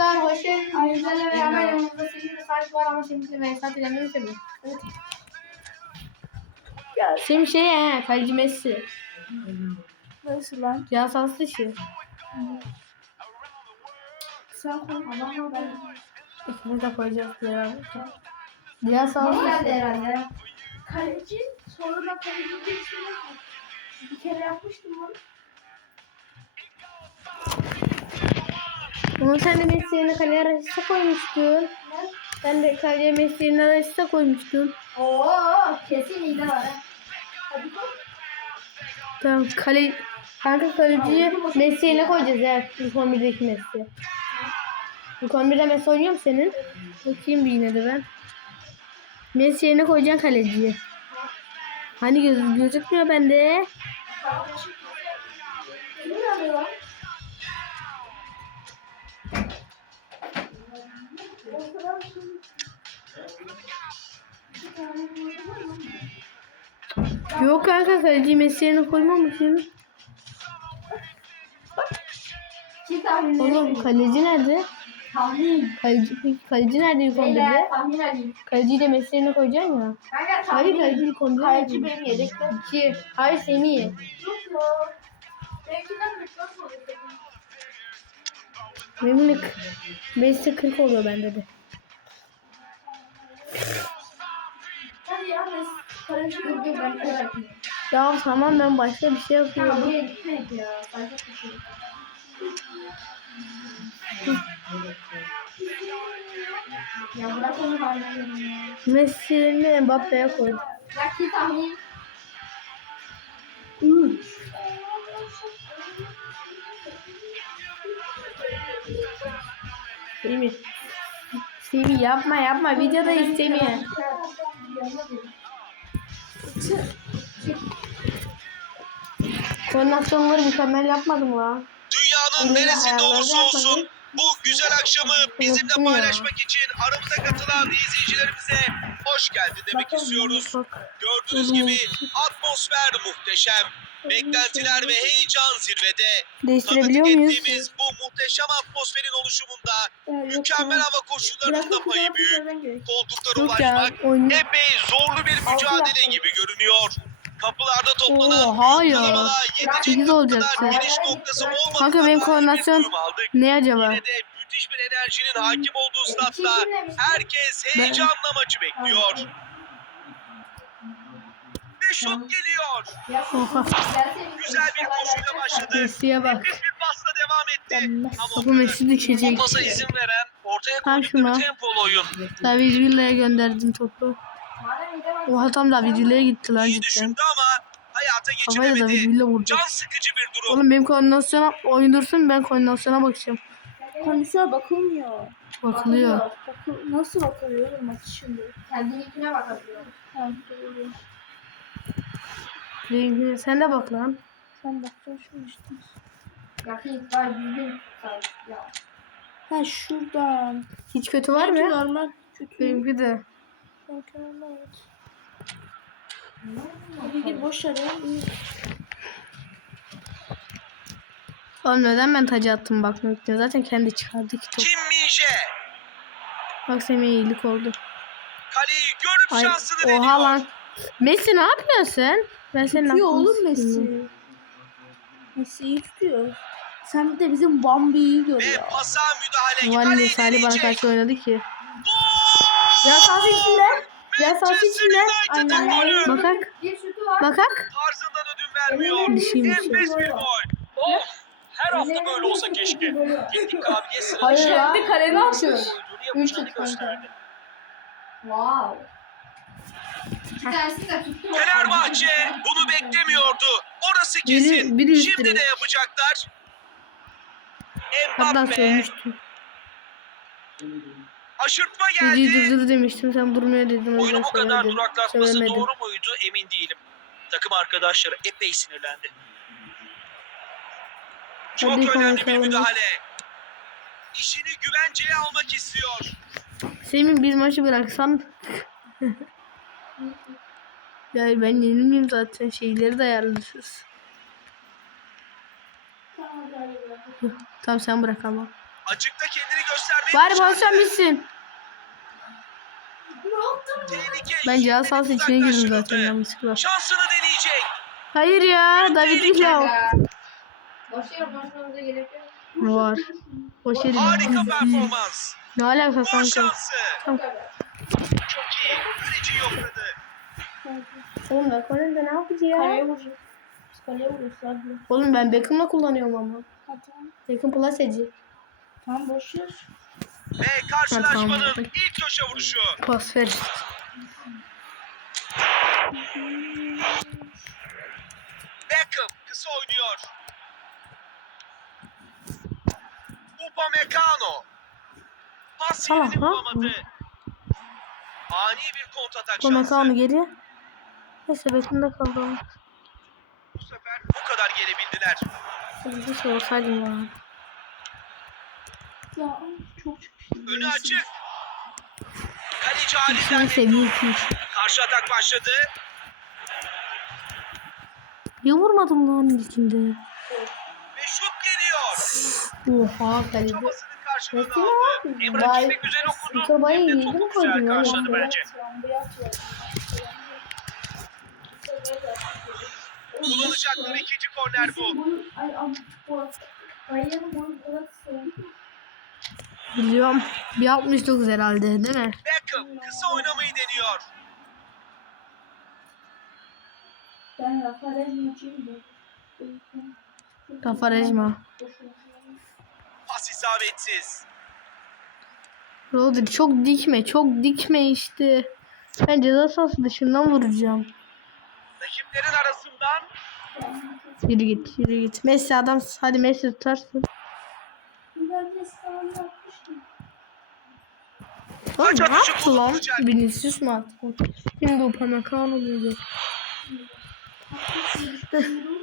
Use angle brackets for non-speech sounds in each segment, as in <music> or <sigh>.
Arkadaşlar hoş geldiniz. Bizlerle beraber yanımızda Semih ve Salih var ama Semih'le ve Esat ile Semih Semih. Evet. Ya şey he, kaleci Messi. nasıl lan? Ya sas dışı. Sen koy. İkimiz de koyacağız diye. Ya sas dışı. herhalde. Kaleci sonra da kaleci geçiyor. Bir kere yapmıştım onu. Bunu sen de Messi yerine kaleye Rasis'e koymuştun. Sen de kaleye Messi yerine Rasis'e koymuştun. Oo kesin iyi de var. ha. Hadi koy. Tamam kale... Kanka kaleciyi Messi yerine koyacağız ya. İlk 11'deki Messi. İlk 11'de Messi oynuyor mu senin? Bakayım bir yine de ben. Messi yerine koyacaksın kaleciyi. Hani göz, gözükmüyor bende. Yok kanka Messi koymamışsın. Kim tahmin Oğlum kaleci nerede? Tahmin. Kaleci, peki kaleci nerede ilk 11'de? Beyler tahmin alayım. Kaleciyi de Messi yerine koyacaksın ya. Kanka tahmin. Hayır kaleci ilk 11'de. Kaleci benim yedekte. 2. Hayır Semih. Yok ya. Belki de 44 olur. Benim de 5'te 40 oluyor bende de. Hadi ya biz Ya tamam ben başka bir şey Tamam yapıyorum. gitmedik ya. Başka bir şey. Ya bırak onu ben de ya. Messi yerine Mbappe'ye koy. Rakip tahmin. Semih. Semih yapma yapma videodayız Semih. Koordinasyonları mükemmel yapmadım lan. Dünyanın Öyle neresinde olursa olsun yapmadım. bu güzel akşamı bizimle paylaşmak için aramıza katılan izleyicilerimize hoş geldin demek istiyoruz. Gördüğünüz gibi atmosfer muhteşem. Beklentiler ve heyecan zirvede. Tanıdık Değiştirebiliyor muyuz? ettiğimiz bu muhteşem atmosferin oluşumunda mükemmel hava koşullarının da payı büyük. Koltuklara Yok ya ulaşmak oyun. epey zorlu bir mücadele gibi görünüyor. Kapılarda toplanan ya. kalabalığa Sekiz yetecek olacaktı. kadar giriş noktası olmadığına Kanka benim koordinasyon ne acaba? Yine de müthiş bir enerjinin hakim olduğu statta herkes heyecanla maçı bekliyor. Ve şut geliyor. Güzel bir koşuyla başladı. Messi'ye bak. Nefis bir pasla devam etti. Ama Topu Messi düşecek. bu pasa izin veren ortaya şuna. tempolu oyun. David Villa'ya gönderdim topu. Oha tam David Villa'ya gitti lan İyi cidden. düşündü ama hayata Havaya David geçiremedi. Villa vurdu. Can sıkıcı bir durum. Oğlum benim koordinasyona oyun dursun ben koordinasyona bakacağım. Kondisyona bakılmıyor. Bakılıyor. Bakıl nasıl bakılıyor oğlum maç şimdi? Kendininkine bakabiliyorum. Ha, doğru. Sen de bak lan. Sen bakacaksın şunu işte. Yakayım var say. Ya. Ha şuradan. Hiç kötü var mı? normal. Kötü. Benimki de. Benimki normal gir boş. İyi. Oğlum neden ben tacı attım bakmak için. Zaten kendi çıkardı ki top. Kim Minje Bak Semih iyilik oldu. kaleyi görüp Ay şansını deniyor. oha lan. Messi ne yapıyorsun? Ben senin Tutuyor oğlum. Messi. Messi iyi tutuyor. Sen bir de bizim Bambi'yi gör Ve ya. pasa müdahale. Vallahi Kaleyi Salih bana karşı oynadı ki. Gol! Ya sahası içinde. Ya Manchester içinde. United'ın golü. Bakak. Bir şutu var. Bakak. Tarzından ödün vermiyor. Dişiymiş. Enfes bir gol. Oh! Her hafta böyle olsa keşke. Teknik kabiliyet sırada Hayır şey ya. kaleni olduğunu yapacağını gösterdi. Wow. Bir de. Fenerbahçe bunu beklemiyordu. Orası Biri- kesin. biri Şimdi de yapacaklar. Hatta Mbappe söylemiştim. aşırtma Videoyu geldi. durdur demiştim. Sen durmuyor dedin. O Oyunu yüzden bu kadar söylemedim. duraklatması doğru muydu emin değilim. Takım arkadaşları epey sinirlendi. Çok Hadi önemli bir müdahale. İşini güvenceye almak istiyor. Semih bir maçı bıraksan. <laughs> ya ben yenilmeyeyim zaten. Şeyleri de ayarlıyoruz. <laughs> Tamam sen bırak ama. Açıkta kendini göster. göstermeye Bari pozisyon bitsin. Ben cihaz sahası içine girdim zaten yanlışlıkla. Şansını deneyecek. Hayır ya David Villa. Boşver boşmanıza gerek yok. Var. Yerim. Harika performans. Ne alaka kanka? Tamam. Çok iyi. Kaleci yokladı. Oğlum ben Colin'de ne yapacağım Kaleye. Biz kaleye hadi. Oğlum ben Beckham'la kullanıyorum ama. Ha, tamam. Beckham Plus Eci. Tamam boş ver. Ve karşılaşmanın Ha, tamam. ilk köşe vuruşu. Pas ver. Beckham kısa oynuyor. Upamecano. Pas Salah, yerini ha? bulamadı. Ani bir kontratak şansı. geri. Neyse Beckham'da kaldı. Bu sefer bu kadar gelebildiler. Bir şey olsaydım ya. Ya çok çıkıştı. Önü açık. Kaleci Şunu halinden seviye 2. karşı atak başladı. Ya vurmadım lan ilkinde. Oha kaleci. Ne Emre Bay- iyi topu mi koydun karşıladı bence. Kullanacakları ikinci korner bu. Biliyorum. Bir 69 herhalde değil mi? Beckham kısa oynamayı deniyor. Ben. Rafa Rejma. Pas isabetsiz. Rodri çok dikme. Çok dikme işte. Ben ceza sahası dışından vuracağım. Rakiplerin arasından Yürü git. Yürü git. Messi adam. Hadi Messi tutarsın. Kaç ne yaptı lan? Vinicius mu attı? Şimdi o Pamecano muydu? <laughs>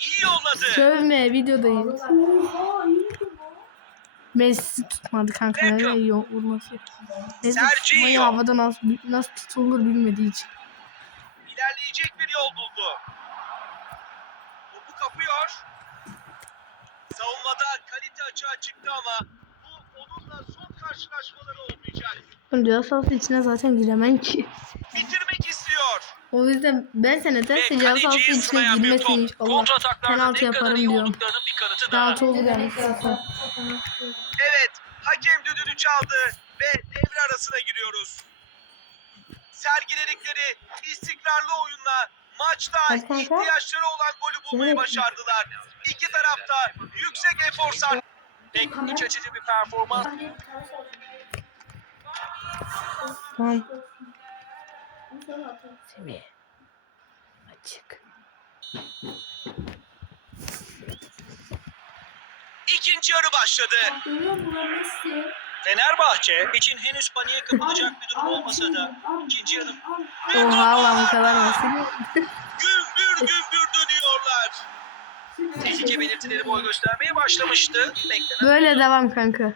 iyi yolladı. Sövme bu. Messi tutmadı kanka. Nereye yok vurması. Messi tutmayı havada nasıl, nasıl tutulur bilmediği için. İlerleyecek bir yol buldu. Topu kapıyor. Savunmada kalite açığa çıktı ama bu onunla son karşılaşmaları olmayacak. Sahası içine zaten giremem ki. O yüzden ben sen Ve ceza sahası içine girmesin inşallah. Penaltı yaparım diyorum. Penaltı olur yani. Evet, hakem düdüğünü çaldı ve devre arasına giriyoruz. Sergiledikleri istikrarlı oyunla maçta ihtiyaçları olan golü bulmayı başardılar. İki tarafta yüksek efor sarf. Pek iç açıcı bir performans. Tamam. Semih. Açık. İkinci yarı başladı. Görüyor musun lan Messi? Fenerbahçe için henüz paniğe kapılacak bir durum olmasa da ikinci yarı Oha bu kadar nasıl? gümbür gümbür dönüyorlar. Tehlike belirtileri boy göstermeye başlamıştı. Beklenen Böyle devam kanka.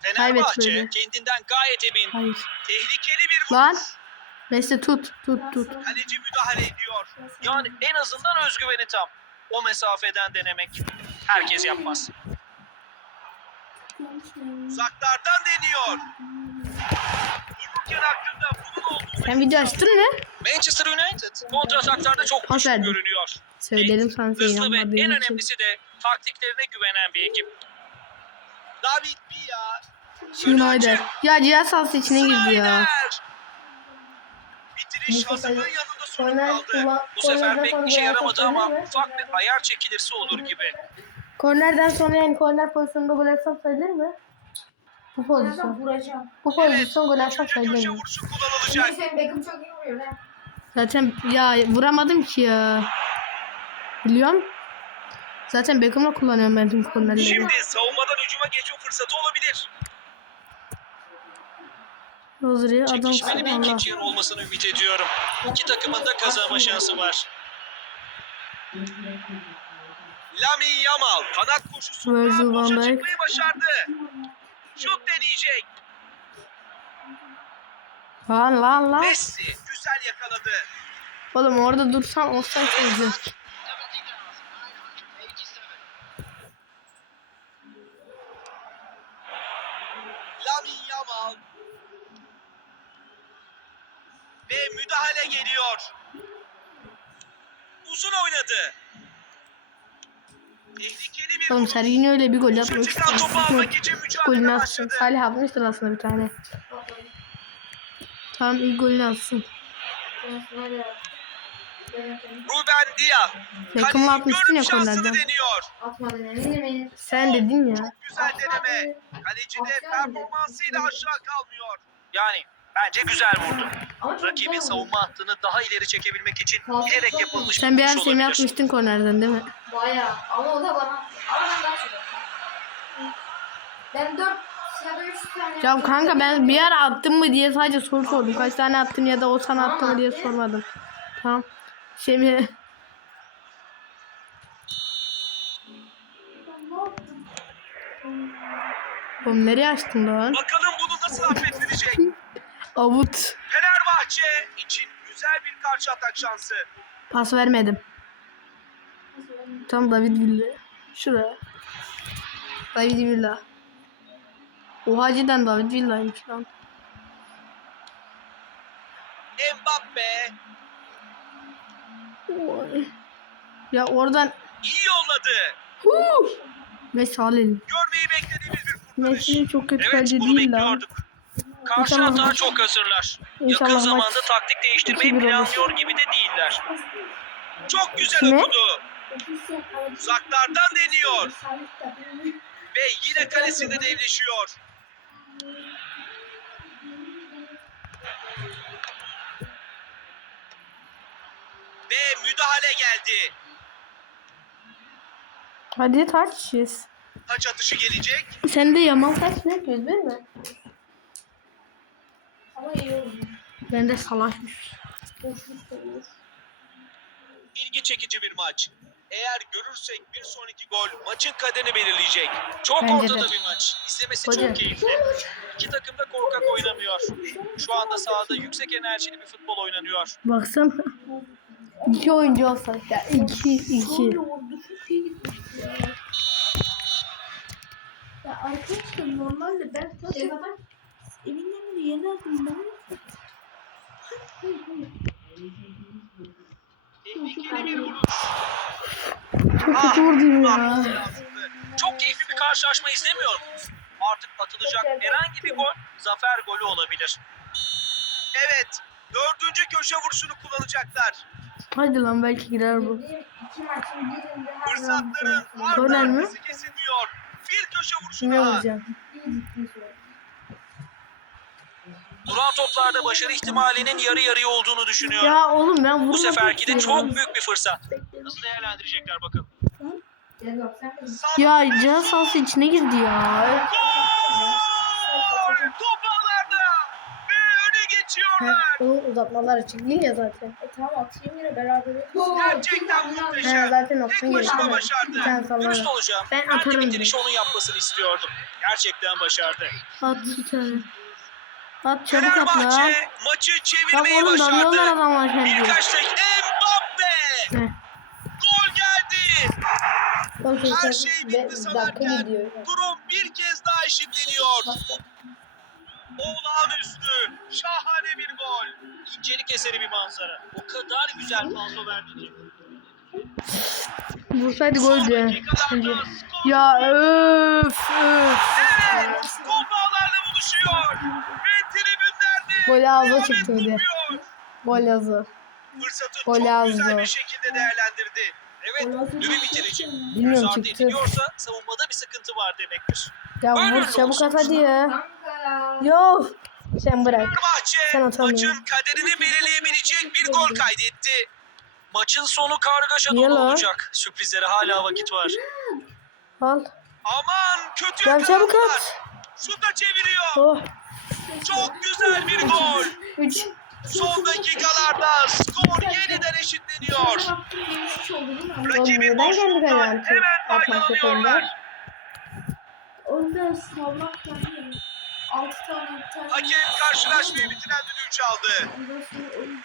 Fenerbahçe böyle. kendinden gayet emin. Hayır. Tehlikeli bir vuruş. Lan. Messi tut tut tut. Kaleci müdahale ediyor. Yani en azından özgüveni tam. O mesafeden denemek herkes yapmaz. Uzaklardan deniyor. Bunun olduğunu Sen video açtın mı? Manchester United kontrataklarda çok Pas güçlü görünüyor. Söyledim sana seni Hızlı ve en için. önemlisi de taktiklerine güvenen bir ekip. David Villa. Schneider. Ya cihaz sahası içine girdi ya. Snyder. Bitiriş Mustafa hazırlığın yanında Korner kaldı. Bu sefer pek işe yaramadı ama ufak bir ayar çekilirse olur gibi. Kornerden sonra yani korner pozisyonunda gol atsam sayılır mı? Bu pozisyon. vuracağım? Bu pozisyon gol atsam köşe sayılır mı? vuruşu kullanılacak. Senin Beckham çok iyi vuruyor lan. Zaten ya vuramadım ki ya. Biliyorum. Zaten Beckham'la kullanıyorum ben tüm kornerleri. Şimdi savunmadan hücuma geçme fırsatı olabilir. Rozri adam Çekişmeli bir ikinci yarı olmasını ümit ediyorum. İki takımın da kazanma şansı var. Lami Yamal kanat koşusunda boşa Dijk. çıkmayı başardı. Şut deneyecek. Lan lan lan. Messi güzel yakaladı. Oğlum orada dursan offside olacak. Yamal. Ve müdahale geliyor. Uzun oynadı. Tehlikeli bir Oğlum. Sergin öyle bir gol atmak çıkan topu almak için Golünü atsın. başladı. Salih atmıştır aslında bir tane. Tamam ilk golünü atsın. Ruben Diaz. Yakınla atmıştın ya görüp şansını kornerden. deniyor. Sen dedin ya. Çok güzel deneme. Kaleci de performansıyla aşağı kalmıyor. Yani bence güzel vurdu. Rakibin savunma hattını daha ileri çekebilmek için bilerek yapılmış Sen bir Semih olabilir. atmıştın kornerden değil mi? Bayağı. Ama o da bana. Ama ben daha çok Ben 4 ya da 3 tane Ya kanka ben bir yer attım mı diye sadece soru sordum. Kaç tane attın ya da o sana attı mı diye sormadım. Tamam. Semih. Oğlum nereye açtın lan? Bakalım bunu nasıl affedilecek? <laughs> Avut. Fenerbahçe için güzel bir karşı atak şansı. Pas vermedim. Tam David Villa. Şuraya. David Villa. Oha cidden David Villa'ymış lan. Mbappe Oy. Ya oradan iyi yolladı. Huh! Messi alalım. Görmeyi beklediğimiz bir kurtarış. Messi çok kötü Evet kaleci değil lan. bekliyorduk. Karşı İnşallah çok hazırlar. İnşallah Yakın maç zamanda taktik değiştirmeyi 2-1 olur. planlıyor gibi de değiller. Çok güzel Kime? okudu. Uzaklardan deniyor. Ve yine kalesinde devleşiyor. Ve müdahale geldi. Hadi taç. Taç atışı gelecek. Sen de Yaman taç ne yapıyorsun değil mi? Ama iyi oldu. Ben de. Boşluk olur. İlgi çekici bir maç. Eğer görürsek bir sonraki gol maçın kaderini belirleyecek. Çok Bence ortada de. bir maç. İzlemesi Hoca. çok keyifli. İki takım da korkak oynamıyor. Şu anda sahada yüksek enerjili bir futbol oynanıyor. Baksana. İki oyuncu olsa ya iki iki. Ya. Arkadaşlar normalde ben tabii Eminönü'nü yenerdim ben. Hayır hayır. Çok kötü vurdum ya. Çok keyifli bir karşılaşma izlemiyor musunuz? Artık atılacak herhangi bir gol zafer golü olabilir. Evet, dördüncü köşe vuruşunu kullanacaklar. Hadi lan belki girer bu. Fırsatların mi? arkası kesilmiyor. Bir köşe vuruşu Ne daha. olacak? Duran toplarda başarı ihtimalinin yarı yarıya olduğunu düşünüyorum. Ya oğlum ben Bu seferki de çok büyük bir fırsat. Nasıl değerlendirecekler bakalım. Ya can sahası içine girdi ya. Gol! Top ağlarda ve öne geçiyorlar. Onun uzatmalar açık değil ya zaten. E tamam atayım yine beraber. Gerçekten He muhteşem. zaten Tek olsun başına gerek. başardı. Bir tane Dürüst sallarım. olacağım. Ben Ben, de atarım bitirişi onun yapmasını istiyordum. Gerçekten başardı. At bir tane. At çabuk at lan. Fenerbahçe maçı çevirmeyi oğlum damlıyorlar başardı. adamlar kendi. Birkaç dakika Mbappe! Gol geldi. Her şey bitti sanarken gidiyor. durum bir kez daha eşitleniyor. Olağanüstü, şahane bir gol. İncelik eseri bir manzara. O kadar güzel falso verdi ki. Vursaydı dakikalarda skor. Ya öf öf. Evet, top ağlarla buluşuyor. Ve tribünlerde Gol ağzı rehavet çıktı öyle. kopuyor. Gol yazı. Fırsatı Gol çok ağzı. güzel bir şekilde değerlendirdi. Evet, düdüğü bitirici. Bilmiyorum Müsaade çıktı. ediliyorsa savunmada bir sıkıntı var demektir. Ya Öyle vur çabuk at hadi ya. Kanka ya. Yo. Sen bırak. Fenerbahçe Sen atamıyorsun. maçın kaderini belirleyebilecek bir gol kaydetti. Maçın sonu kargaşa Niye dolu lan? olacak. Sürprizlere hala vakit var. Al. Aman kötü Ya çabuk yakalandılar. at. Şuta çeviriyor. Oh. Çok güzel bir gol. 3. Son dakikalarda skor yeniden eşitleniyor. Rakibin boşluğundan hemen faydalanıyorlar. Önden salmak yani. 6 tane iptal. Hakem karşılaşmayı bitiren düdüğü çaldı.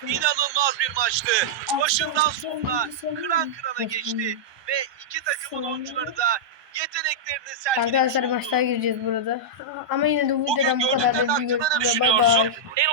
İnanılmaz bir maçtı. Başından sonuna kıran kırana geçti ve iki takımın oyuncuları da yeteneklerini sergilemiş Arkadaşlar maçlara gireceğiz burada. Ama yine de bu Bugün videodan bu kadar. gördüklerin Dediğim gibi hakkında ne düşünüyorsun? En